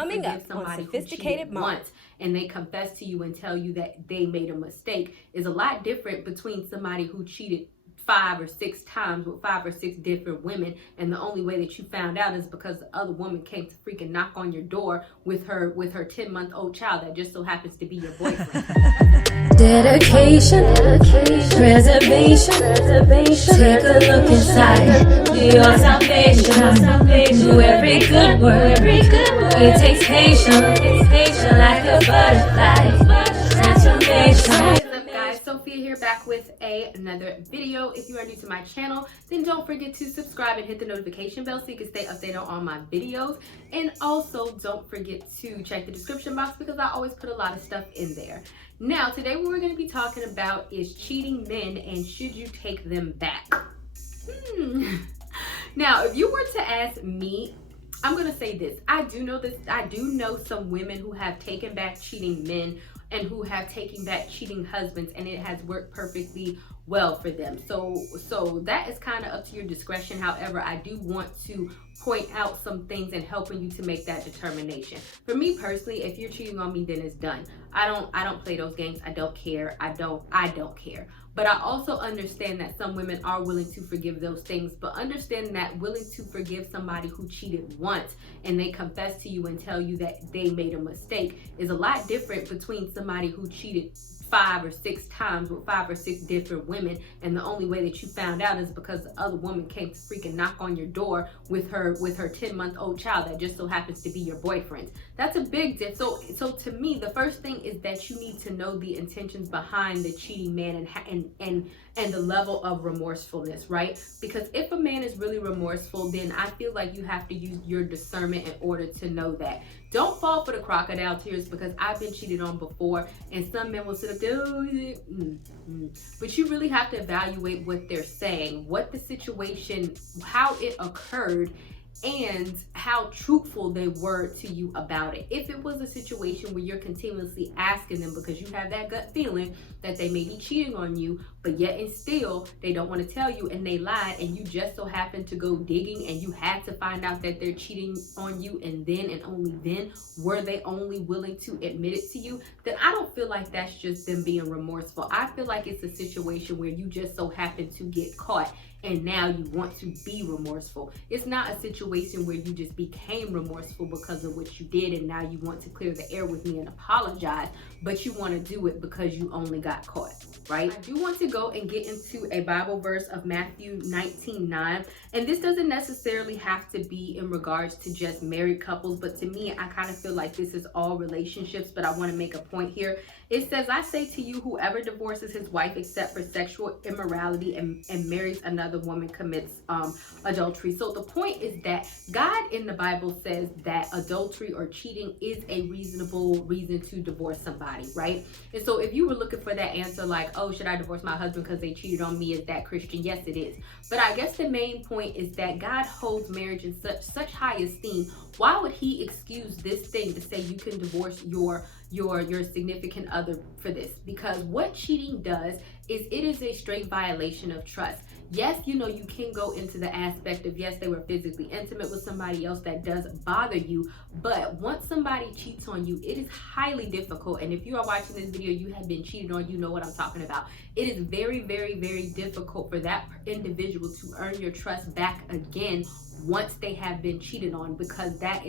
Coming up on Sophisticated once and they confess to you and tell you that they made a mistake is a lot different between somebody who cheated 5 or 6 times with 5 or 6 different women, and the only way that you found out is because the other woman came to freaking knock on your door with her 10-month-old child that just so happens to be your boyfriend. Dedication, preservation, take a look inside your salvation. Do every good work, it takes patience, like a butterfly, transformation. Sophia here, back with another video. If you are new to my channel, then don't forget to subscribe and hit the notification bell so you can stay updated on all my videos. And also don't forget to check the description box because I always put a lot of stuff in there. Now, today what we're going to be talking about is cheating men and should you take them back? Now, if you were to ask me, I'm going to say this. I do know some women who have taken back cheating men and who have taken back cheating husbands, and it has worked perfectly well for them. So that is kind of up to your discretion. However, I do want to point out some things and helping you to make that determination. For me personally, if you're cheating on me, then it's done. I don't play those games. I don't care. I don't care. But I also understand that some women are willing to forgive those things. But understand that willing to forgive somebody who cheated once and they confess to you and tell you that they made a mistake is a lot different between somebody who cheated 5 or 6 times with 5 or 6 different women, and the only way that you found out is because the other woman came to freaking knock on your door with her 10-month-old child that just so happens to be your boyfriend. That's a big difference. So to me, the first thing is that you need to know the intentions behind the cheating man and the level of remorsefulness, right? Because if a man is really remorseful, then I feel like you have to use your discernment in order to know that. Don't fall for the crocodile tears, because I've been cheated on before and some men will sit up there, but you really have to evaluate what they're saying, what the situation, how it occurred, and how truthful they were to you about it. If it was a situation where you're continuously asking them because you have that gut feeling that they may be cheating on you, but yet and still they don't want to tell you and they lied, and you just so happened to go digging and you had to find out that they're cheating on you, and then and only then were they only willing to admit it to you, then I don't feel like that's just them being remorseful. I feel like it's a situation where you just so happen to get caught and now you want to be remorseful. It's not a situation where you just became remorseful because of what you did and now you want to clear the air with me and apologize, but you want to do it because you only got caught, right? I do want to go and get into a Bible verse of Matthew 19:9, and this doesn't necessarily have to be in regards to just married couples, but to me, I kind of feel like this is all relationships, but I want to make a point here. It says, I say to you, whoever divorces his wife except for sexual immorality and marries another woman commits adultery. So the point is that God in the Bible says that adultery or cheating is a reasonable reason to divorce somebody, right? And so if you were looking for that answer like, oh, should I divorce my husband because they cheated on me? Is that Christian? Yes, it is. But I guess the main point is that God holds marriage in such high esteem. Why would he excuse this thing to say you can divorce your significant other for this? Because what cheating does is it is a straight violation of trust. Yes, you can go into the aspect of, yes, they were physically intimate with somebody else, that does bother you. But once somebody cheats on you, it is highly difficult. And if you are watching this video, you have been cheated on, you know what I'm talking about. It is very, very, very difficult for that individual to earn your trust back again once they have been cheated on, because that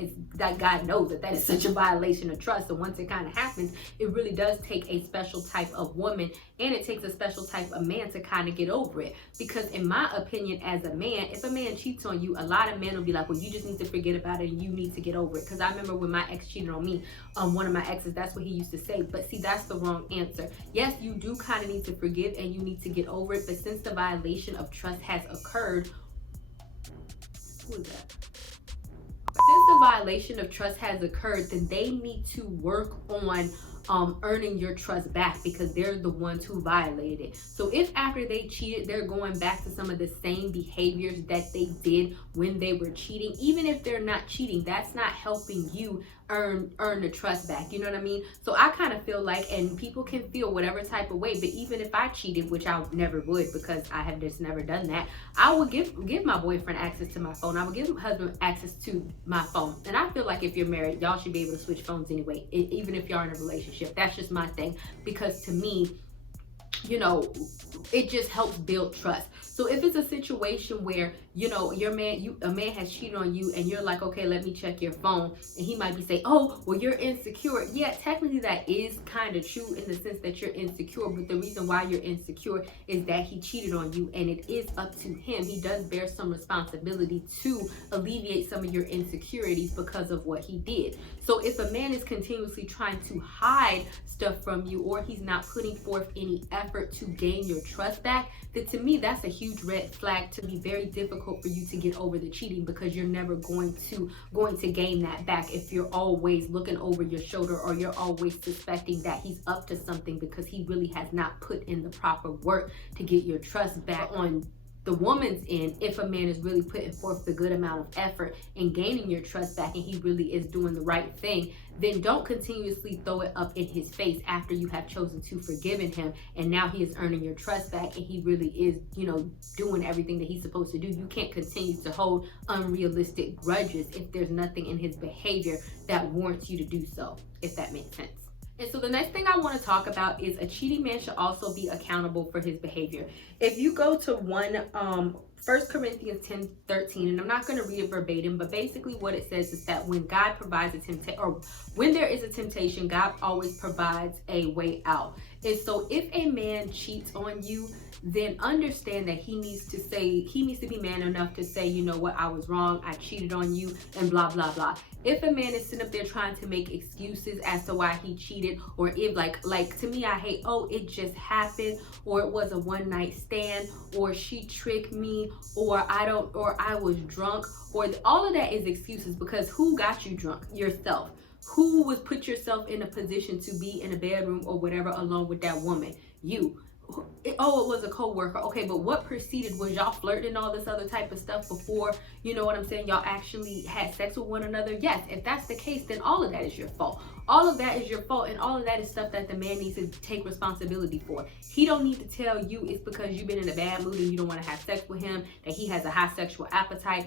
God knows that is such a violation of trust. So once it kind of happens, it really does take a special type of woman, and it takes a special type of man to kind of get over it. Because in my opinion, as a man, if a man cheats on you, a lot of men will be like, well, you just need to forget about it and you need to get over it. Because I remember when my ex cheated on me, one of my exes, that's what he used to say. But see, that's the wrong answer. Yes, you do kind of need to forgive and you need to get over it, but since the violation of trust has occurred, since the violation of trust has occurred, then they need to work on earning your trust back, because they're the ones who violated it. So if after they cheated, they're going back to some of the same behaviors that they did when they were cheating, even if they're not cheating, that's not helping you earn the trust back. You know what I mean? So I kind of feel like, and people can feel whatever type of way, but even if I cheated, which I never would, because I have just never done that, I would give my boyfriend access to my phone. I would give my husband access to my phone. And I feel like if you're married, y'all should be able to switch phones anyway, even if y'all in a relationship. That's just my thing, because to me, you know, it just helps build trust. So if it's a situation where, you know, a man has cheated on you, and you're like, okay, let me check your phone, and he might be saying, oh, well, you're insecure. Yeah, technically that is kind of true in the sense that you're insecure, but the reason why you're insecure is that he cheated on you, and it is up to him. He does bear some responsibility to alleviate some of your insecurities because of what he did. So if a man is continuously trying to hide stuff from you, or he's not putting forth any effort to gain your trust back, then to me, that's a huge red flag. To be very difficult for you to get over the cheating, because you're never going to gain that back if you're always looking over your shoulder, or you're always suspecting that he's up to something, because he really has not put in the proper work to get your trust back. On the woman's end, if a man is really putting forth the good amount of effort in gaining your trust back, and he really is doing the right thing, then don't continuously throw it up in his face after you have chosen to forgive him, and now he is earning your trust back, and he really is, you know, doing everything that he's supposed to do. You can't continue to hold unrealistic grudges if there's nothing in his behavior that warrants you to do so, if that makes sense. And so the next thing I want to talk about is a cheating man should also be accountable for his behavior. If you go to 1 Corinthians 10:13, and I'm not going to read it verbatim, but basically what it says is that when God provides a temptation, or when there is a temptation, God always provides a way out. And so if a man cheats on you, then understand that he needs to be man enough to say, you know what, I was wrong, I cheated on you, and blah, blah, blah. If a man is sitting up there trying to make excuses as to why he cheated, or if like to me, I hate, oh, it just happened, or it was a one night stand, or she tricked me, or I was drunk, or all of that is excuses, because who got you drunk? Yourself. Who was put yourself in a position to be in a bedroom or whatever alone with that woman? You. Oh, it was a co-worker. Okay, but what preceded? Was y'all flirting and all this other type of stuff before, you know what I'm saying, y'all actually had sex with one another? Yes, if that's the case, then all of that is your fault. All of that is your fault, and all of that is stuff that the man needs to take responsibility for. He don't need to tell you it's because you've been in a bad mood and you don't want to have sex with him, that he has a high sexual appetite,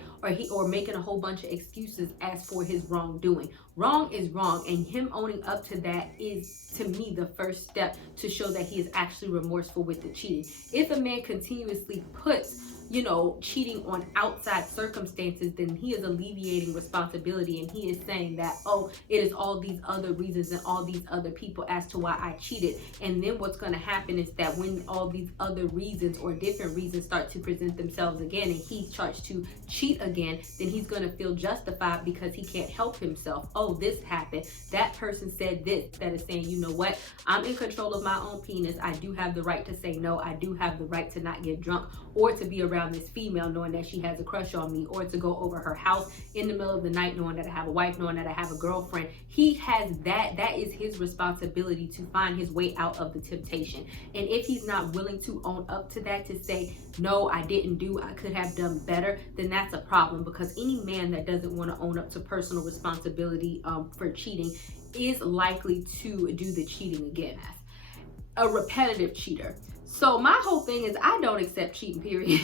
or making a whole bunch of excuses as for his wrongdoing. Wrong is wrong, and him owning up to that is, to me, the first step to show that he is actually remorseful with the cheating. If a man continuously puts, you know, cheating on outside circumstances, then he is alleviating responsibility, and he is saying that, oh, it is all these other reasons and all these other people as to why I cheated. And then what's going to happen is that when all these other reasons or different reasons start to present themselves again, and he starts to cheat again, then he's going to feel justified because he can't help himself. Oh, this happened, that person said this, that is saying, you know what, I'm in control of my own penis. I do have the right to say no. I do have the right to not get drunk, or to be around this female knowing that she has a crush on me, or to go over her house in the middle of the night knowing that I have a wife, knowing that I have a girlfriend. He has that is his responsibility to find his way out of the temptation. And if he's not willing to own up to that, to say, no, I didn't do, I could have done better, then that's a problem, because any man that doesn't want to own up to personal responsibility for cheating is likely to do the cheating again, as a repetitive cheater. So my whole thing is, I don't accept cheating, period.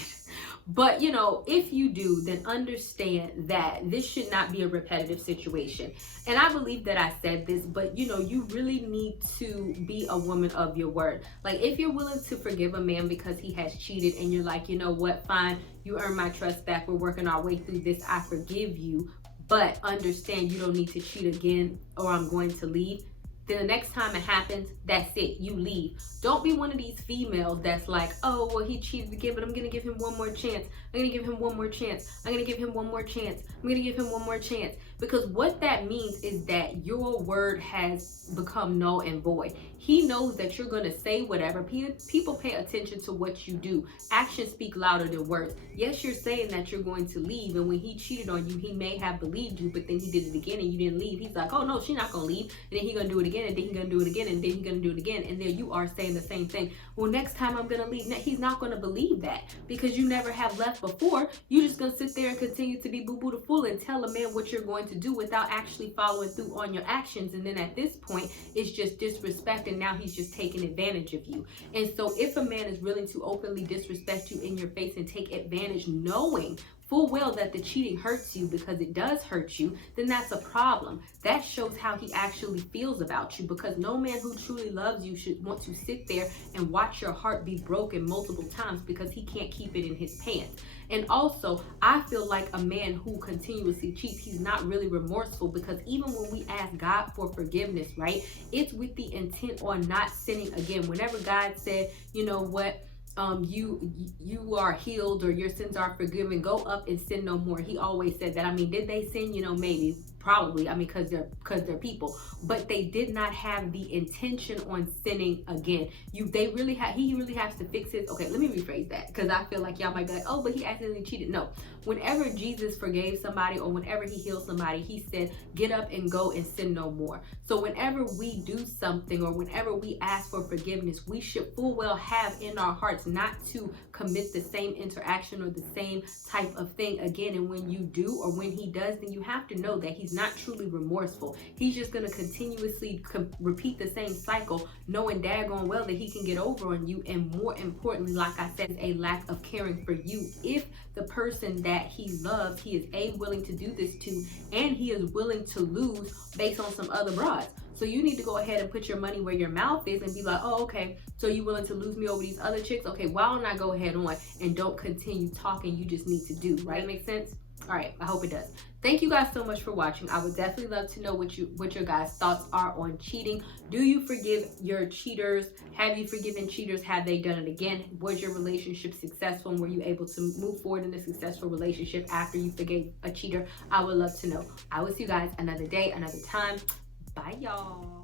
But, you know, if you do, then understand that this should not be a repetitive situation. And I believe that I said this, but, you know, you really need to be a woman of your word. Like, if you're willing to forgive a man because he has cheated, and you're like, you know what, fine, you earned my trust back, we're working our way through this, I forgive you, but understand you don't need to cheat again, or I'm going to leave. Then the next time it happens, that's it, you leave. Don't be one of these females that's like, oh, well, he cheated again, but I'm gonna give him one more chance. I'm gonna give him one more chance. I'm gonna give him one more chance. I'm gonna give him one more chance. because what that means is that your word has become null and void. He knows that you're going to say whatever. People pay attention to what you do. Actions speak louder than words. Yes, you're saying that you're going to leave, and when he cheated on you, he may have believed you, but then he did it again and you didn't leave. He's like, oh no, she's not going to leave, and then he's going to do it again, and then he's going to do it again, and then he's going to do it again, and then you are saying the same thing. Well, next time I'm going to leave. He's not going to believe that because you never have left before. You're just going to sit there and continue to be boo-boo the fool and tell a man what you're going to do without actually following through on your actions. And then at this point, it's just disrespect, and now he's just taking advantage of you. And so if a man is willing to openly disrespect you in your face and take advantage, knowing full well that the cheating hurts you, because it does hurt you, then that's a problem. That shows how he actually feels about you, because no man who truly loves you should want to sit there and watch your heart be broken multiple times because he can't keep it in his pants. And also, I feel like a man who continuously cheats, he's not really remorseful, because even when we ask God for forgiveness, right, it's with the intent on not sinning again. Whenever God said, you know what, you are healed, or your sins are forgiven, go up and sin no more. He always said that. I mean, did they sin? You know, maybe, probably. I mean, because they're people, but they did not have the intention on sinning again. He really has to fix it. Okay, let me rephrase that, because I feel like y'all might be like, oh, but he accidentally cheated. No, whenever Jesus forgave somebody, or whenever he healed somebody, he said, get up and go and sin no more. So whenever we do something, or whenever we ask for forgiveness, we should full well have in our hearts not to commit the same interaction or the same type of thing again. And when you do, or when he does, then you have to know that he's not truly remorseful. He's just going to continuously repeat the same cycle, knowing daggone well that he can get over on you. And more importantly, like I said, a lack of caring for you. If the person that he loves, he is willing to do this to, and he is willing to lose based on some other broads. So you need to go ahead and put your money where your mouth is and be like, oh, okay, so you willing to lose me over these other chicks? Okay, why don't I go ahead on and don't continue talking? You just need to do, right? Make sense? All right, I hope it does. Thank you guys so much for watching. I would definitely love to know what your guys' thoughts are on cheating. Do you forgive your cheaters? Have you forgiven cheaters? Have they done it again? Was your relationship successful, and were you able to move forward in a successful relationship after you forgave a cheater? I would love to know. I will see you guys another day, another time. Bye, y'all.